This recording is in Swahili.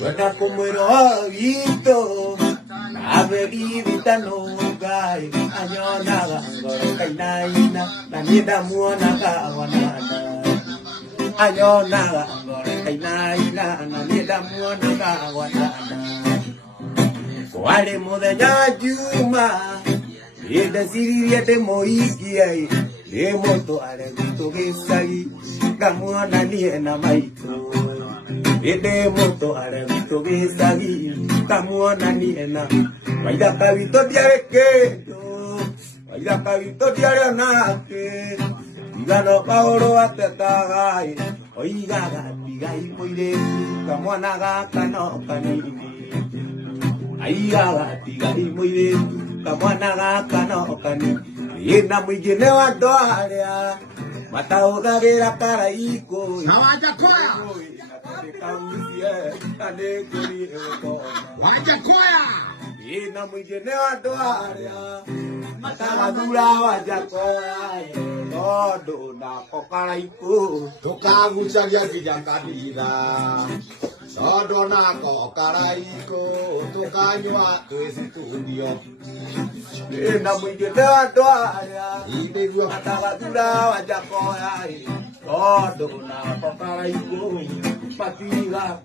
Buena como el ojito, a ver y vita no gai, año nada, kainaina, la nieta muona kawanana. Año nada, kainaina, la nieta muona kawanana. Kuale modanya juma, ida siri de moiki, de moto ale to gesagi, kamuana ni na maito. Ede moto are vito gesagi, kamuana ni ena. Vaya cabito diare quedo, vaya cabito diare nake. Digano paoro atetagai, oiga gatigai moire, kamuana ga kano kanini. Aiga gatigai moire, kamuana ga kano kanini. Ena muigene wa doarea, matao gagera karaiko. Nawaja koya. Waja koya. Ina mwingine wa doarea, matamadura waja koya. Todo na kokaraiko. Tukagucaria nginya Todo na kokaraiko. Tukanyua twĩ studio. Ina mwingine wa doarea, matamadura waja koya. Todo na kokaraiko. Patira.